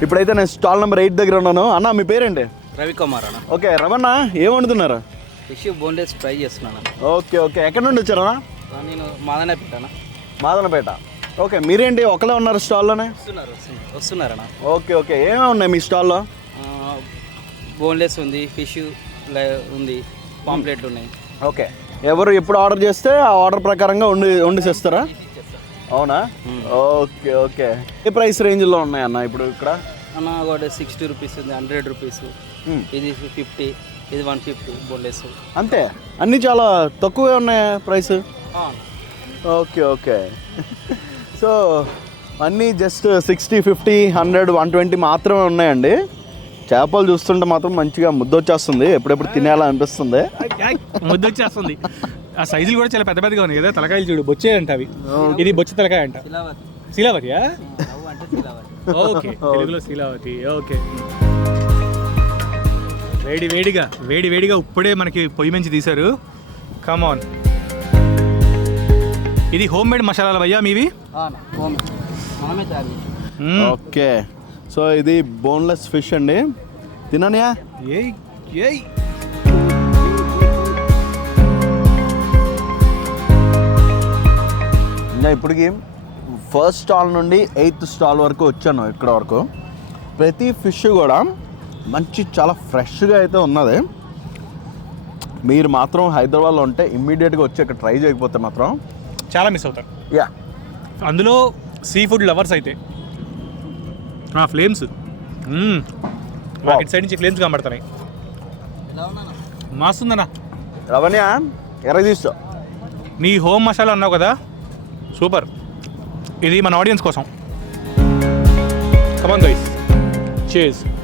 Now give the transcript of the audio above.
ఇప్పుడైతే నేను stall number 8 దగ్గర ఉన్నాను. అన్న మీ పేరేంటి? రవికుమార్ అన్న. ఓకే రమణ, ఏం వండుతున్నారు? ఫిష్ బోన్లెస్ ఫ్రై చేస్తున్నాను. ఓకే ఓకే, ఎక్కడి నుండి వచ్చారన్నా? నేను మాదనే పెట్టాను. మాదనపేట. ఓకే, మీరేంటి ఒకలే ఉన్నారు స్టాల్లోనే? వస్తున్నారన్న. ఓకే ఓకే, ఏమేమి ఉన్నాయి మీ స్టాల్లో? బోన్లెస్ ఉంది, ఫిష్ ఉంది, పాంప్లెట్లు ఉన్నాయి. ఓకే, ఎవరు ఎప్పుడు ఆర్డర్ చేస్తే ఆ ఆర్డర్ ప్రకారంగా వండిసేస్తారా? అవునా? ఓకే ఓకే, ఏ ప్రైస్ రేంజ్లో ఉన్నాయి అన్న ఇప్పుడు ఇక్కడ? అన్న ఒకటి 60 రూపీస్ ఉంది, 100 రూపీస్, ఇది 50, ఇది 150 బోన్లెస్. అంతే, అన్నీ చాలా తక్కువే ఉన్నాయి ప్రైస్. ఓకే ఓకే, సో అన్నీ జస్ట్ 60, 50, 100, 120 మాత్రమే ఉన్నాయండి. చేపలు చూస్తుంటే మాత్రం మంచిగా ముద్దొచ్చేస్తుంది, ఎప్పుడెప్పుడు తినేలా అనిపిస్తుంది. ముద్దొచ్చేస్తుంది. ఆ సైజులు కూడా చాలా పెద్ద పెద్దగా ఉన్నాయి కదా. తలకాయలు చూడు, బొచ్చే అంట అవి. ఇది బొచ్చే తలకాయ అంట. శీలావతియా? ఓకే, తెలుగులో శీలావతి. ఓకే, వేడి వేడిగా ఇప్పుడే మనకి పొయ్యి నుంచి తీశారు. కమాన్, ఇది హోమ్ మేడ్ మసాలాలు భయ్యా మీవి? మనమే తయారు చేసాం. ఓకే, సో ఇది బోన్లెస్ ఫిష్ అండి. తిననియా? ఏయ్ ఇంకా ఇప్పటికి ఫస్ట్ స్టాల్ నుండి 8th స్టాల్ వరకు వచ్చాను. ఇక్కడ వరకు ప్రతి ఫిష్ కూడా మంచి చాలా ఫ్రెష్గా అయితే ఉన్నది. మీరు మాత్రం హైదరాబాద్లో ఉంటే ఇమ్మీడియట్గా వచ్చి ఇక్కడ ట్రై చేయకపోతే మాత్రం చాలా మిస్ అవుతారు. యా, అందులో సీ ఫుడ్ లవర్స్ అయితే ఫ్లేమ్స్ నాకు ఇటు సైడ్ నుంచి ఫ్లేమ్స్ కనబడుతున్నాయి. మాస్తుందన్నా. రవణ్య ఎర్ర తీస్తా. నీ హోమ్ మసాలా అన్నావు కదా, సూపర్. ఇది మన ఆడియన్స్ కోసం. Come on guys, chase.